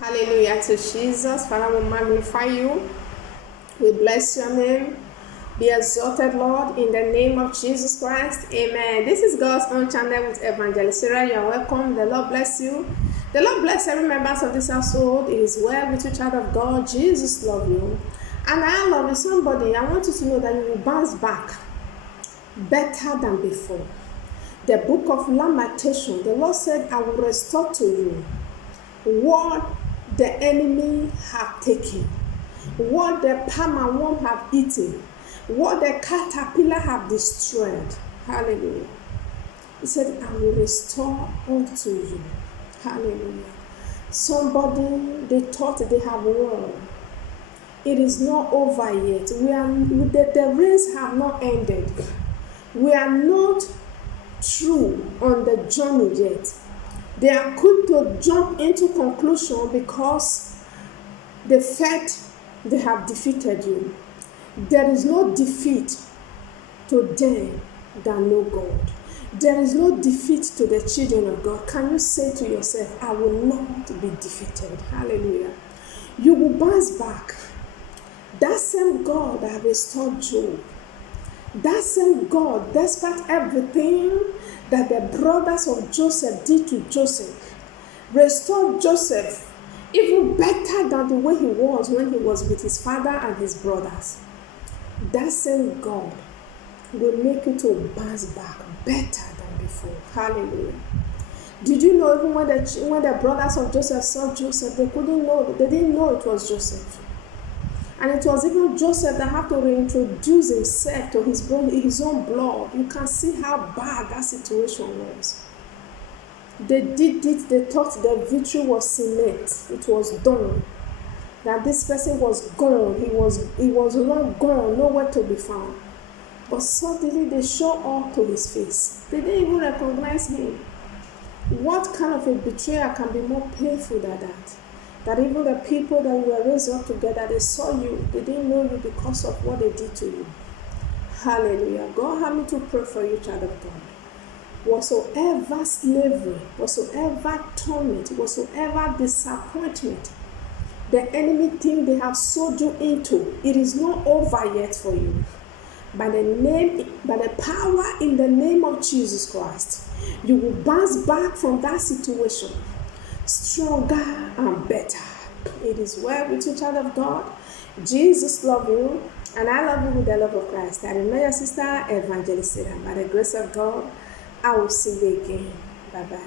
Hallelujah to Jesus. Father, we magnify you. We bless your name. Be exalted, Lord, in the name of Jesus Christ. Amen. This is God's own channel with Evangelist Sarah. You are welcome. The Lord bless you. The Lord bless every member of this household. It is well with you, child of God. Jesus love you. And I love you. Somebody, I want you to know that you will bounce back better than before. The book of Lamentation, the Lord said, I will restore to you what the enemy have taken, what the palm and worm have eaten, what the caterpillar have destroyed. Hallelujah. He said, I will restore unto you. Hallelujah. Somebody, they thought they have won. It is not over yet. The race have not ended. We are not through on the journey yet. They are quick to jump into conclusion because the fact they have defeated you. There is no defeat to them that know God. There is no defeat to the children of God. Can you say to yourself, I will not be defeated? Hallelujah. You will bounce back. That same God that restored Job, that same God, despite everything that the brothers of Joseph did to Joseph, restored Joseph even better than the way he was when he was with his father and his brothers. That same God will make you to bounce back better than before. Hallelujah. Did you know even when the brothers of Joseph saw Joseph, they didn't know it was Joseph. And it was even Joseph that had to reintroduce himself to his own blood. You can see how bad that situation was. They did it, they thought the victory was cement. It was done. That this person was gone. He was long gone, nowhere to be found. But suddenly they showed up to his face. They didn't even recognize him. What kind of a betrayal can be more painful than that? That even the people that you were raised up together, they saw you, they didn't know you because of what they did to you. Hallelujah. God had me to pray for you, child of God. Whatsoever slavery, whatsoever torment, whatsoever disappointment the enemy think they have sold you into, it is not over yet for you. By the power in the name of Jesus Christ, you will bounce back from that situation stronger and better. It is well with you, child of God. Jesus loves you, and I love you with the love of Christ. I remain your sister, Evangelist. By the grace of God, I will see you again. Bye-bye.